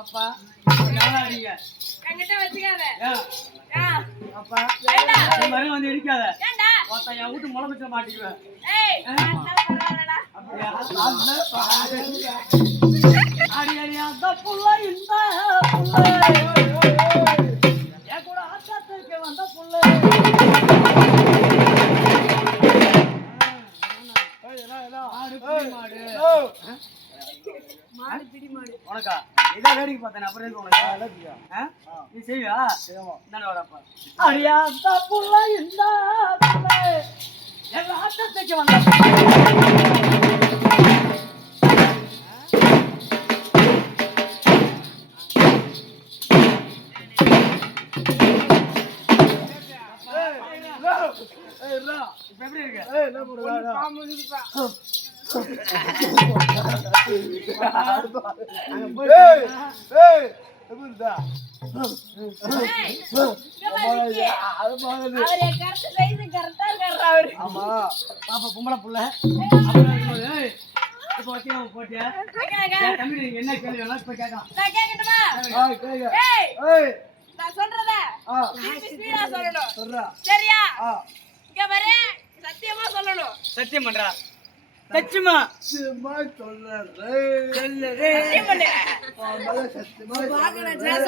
அப்பா நல்லா நீங்க என்கிட்ட வச்சுக்காத அப்பா மரம் வந்து இடிக்காத ஒருத்தன் என் வீட்டு முளை வச்ச மாட்டிக்குவேன் அடி அடி அந்த புள்ள இந்த என் கூட ஆத்தாத்துக்கு வந்த புள்ள மாடு பிடி மாடு உனக்கா இதான் வேடிக்கை பார்த்தேன் அப்புறம் உனக்கு நீ செய்வியா வரப்பா அடியா அந்த புள்ள இந்த எங்க ஆட்டத்துக்கு வந்த இப்ப எப்படி இருக்கு பொம்பளை புள்ள போட்டியா தம்பி நீங்க என்ன கேள்வி வேணா இப்ப கேட்கலாம் சத்தியமா சொல்லணும் சத்தியம் பண்றா சத்தியமா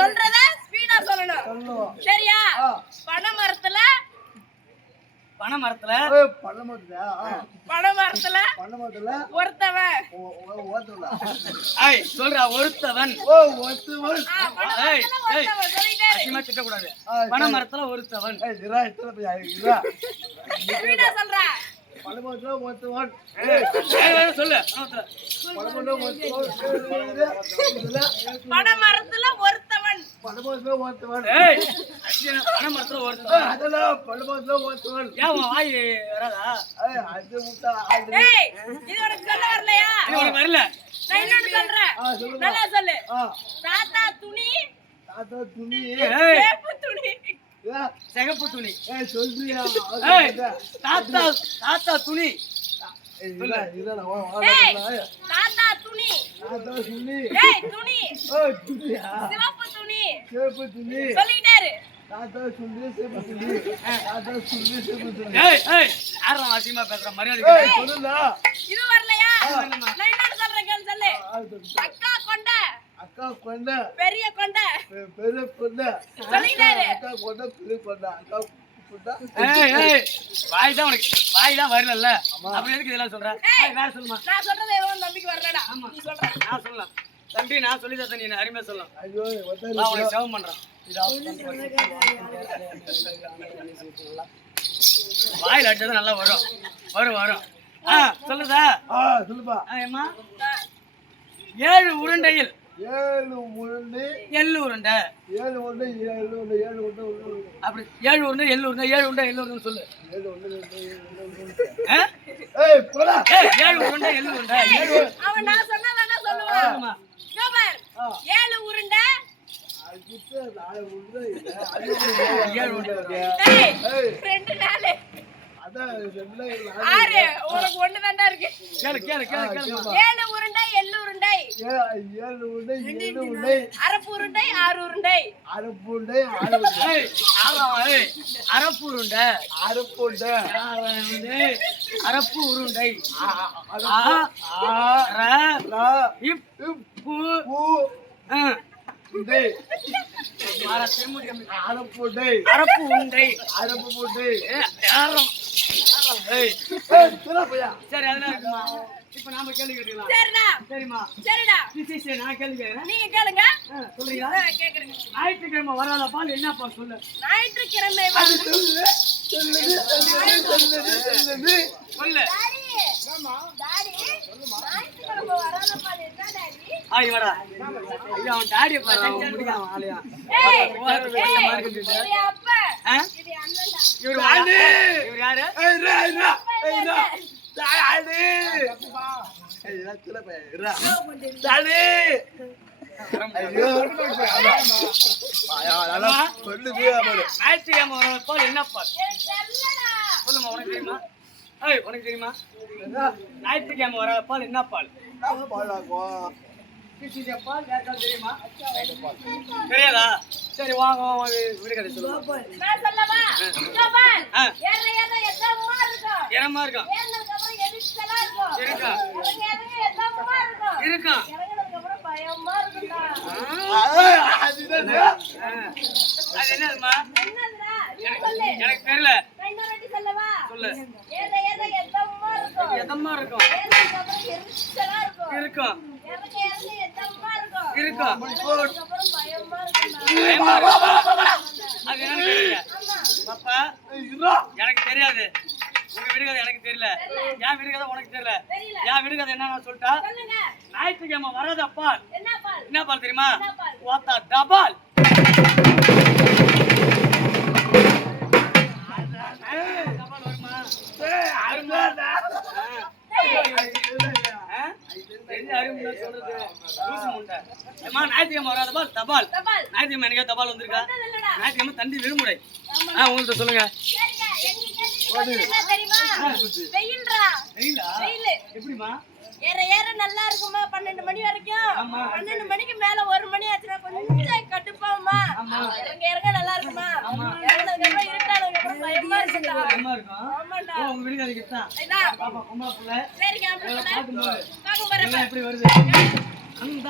சொல்றத ஸ்பீடா சொல்லணும் சரியா பனை மரத்துல ஒருத்தவன் சொல்றா ஒருத்தவன் திட்டக்கூடாது பனை மரத்துல ஒருத்தவன் சொல்ற சொல்லு பனைமரத்துல ஒருத்தவன் வரல நல்லா சொல்லு தாத்தா துணி சிகப்பு துணி சொல்றியா தாத்தா தாத்தா துணி தாத்தா துணி துணி சிவப்பு துணி சொல்லிட்டாரு தாத்தா துணி சிவப்பு துணி தாத்தா துணி சிவப்பு துணி யாரும் அசிமா பேசுற மரியாதை சொல்லுடா இது வரலையா நான் என்ன சொல்றேன் சொல்லு அக்கா கொண்ட பெரிய கொண்ட சொல்லிட்டாரு அக்கா கொண்ட பெரிய கொண்ட அக்கா வாய்தான் வரல அப்படி எதுக்கு இதெல்லாம் சொல்ற வேற சொல்லுமா நான் சொல்றது எவ்வளவு நம்பிக்கை வரலடா நீ சொல்ற நான் சொல்லலாம் தம்பி நான் சொல்லி தரேன் நீ அருமையா சொல்லலாம் ஐயோ நான் உனக்கு சேவ் பண்றேன் வாயில அடிச்சது நல்லா வரும் சொல்லுதா சொல்லுப்பா ஏமா 7 உருண்டையில் 7 உருண்டை எள்ளு உருண்டை 7 உருண்டை அப்படி 7 உருண்டை எள்ளு உருண்டை 7 உருண்டை எள்ளு உருண்டை சொல்லு 7 உருண்டை ஏய் போடா 7 உருண்டை எள்ளு உருண்டை அவன் நான் சொன்னதானே சொல்லுவான் சூப்பர் 7 உருண்டை அதுக்கு 4 உருண்டை 7 உருண்டை ஏய் ரெண்டு நாளே அதான் ரெண்டுல 6 உனக்கு ஒண்ணு தான்டா இருக்கு கேளு 7 உருண்டை எள்ளு உருண்டை 7 உருண்டை எள்ளு உருண்டை அரப்பு உருண்டை 6 உருண்டை அரப்பு உருண்டை 6 உருண்டை அரப்பு உருண்டை அரப்பு உருண்டை அரப்பு உருண்டை சரி அதெல்லாம் இருக்குமா இப்ப நாம கேள்வி கேட்கலாம் சரிமா சரிடா நான் கேள்வி கேட்கிறேன் நீங்க கேளுங்க சொல்றீங்களா கேக்குறேன் ஞாயிற்றுக்கிழமை வராத பால் என்னப்பா சொல்லு ஞாயிற்றுக்கிழமை சொல்லு சொல்லு டாடி ஞாயிற்றுக்கிழமை வராத பால் என்ன டாடி ஐயா அவன் டாடியை பாரு அவன் முடிக்காம ஆளையா இது அப்பா இது அண்ணன்டா இவர் யாரு டாடி ஞாயிற்றுக்கிழமை பால் என்ன பால் சொல்லுமா உனக்கு தெரியுமா? உனக்கு தெரியுமா? ஞாயிற்றுக்கிழமை வர பால் என்ன பால்? பால் யாருக்காவது தெரியுமா? தெரியாதா? சரி வாங்க விடுகதை சொல்லுங்க. இரமா இருக்கும் இருக்கும் அது என்னதுமா? எனக்கு தெரியல. சொல்லு. எதமா இருக்கும் இருக்கும் இருக்கும் அது எனக்கு தெரியல பாப்பா. எனக்கு தெரியாது. உங்க விடுகதை எனக்கு தெரியல. என் விடுகதை உனக்கு தெரியல. என் விடுகதை என்ன சொல்லிட்டா? ஞாயிற்றுக்கிழமை வராத பால் என்ன பால் தெரியுமா? ஓத்தா தபால். தபால் வருமா? ஞாயிற்றுக்கிழமை வராத பால் தபால். ஞாயிற்றுக்கிழமை எனக்கு தபால் வந்திருக்கா? ஞாயிற்றுக்கிழமை தண்டி விடுமுறை. உங்கள்கிட்ட சொல்லுங்க. எப்படிமா? ஏற நல்லா இருக்குமா? 12 மணி வரைக்கும். 12 மணிக்கு மேல 1 மணி ஆச்சுன்னா கொஞ்சம் கட்டுப்பாமா. இறங்க இறங்க நல்லா இருக்குமா? இறந்ததுக்கு அப்புறம் இருட்டானதுக்கு அப்புறம் பயமா இருக்குடா. ஆமாடா. உங்க வீட்டுக்கு அதுக்கு தான். பாப்பா பொம்பளை புள்ள. சரிங்க. பாக்கும் போது பாக்கும் போறப்ப எப்படி வருது? அந்த